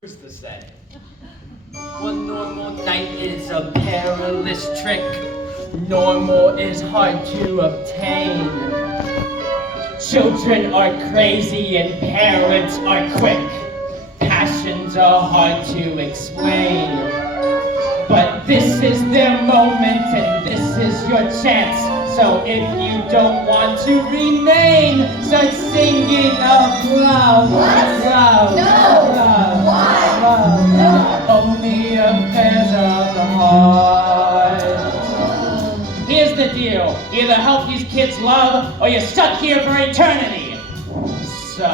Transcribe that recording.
Who's to say? One normal night is a perilous trick. Normal is hard to obtain. Children are crazy and parents are quick. Passions are hard to explain. But this is their moment and this is your chance. So if you don't want to remain, start singing of love. What? Love. No. Love. Why? Love. No. Only affairs of the heart. Here's the deal. Either help these kids love or you're stuck here for eternity. So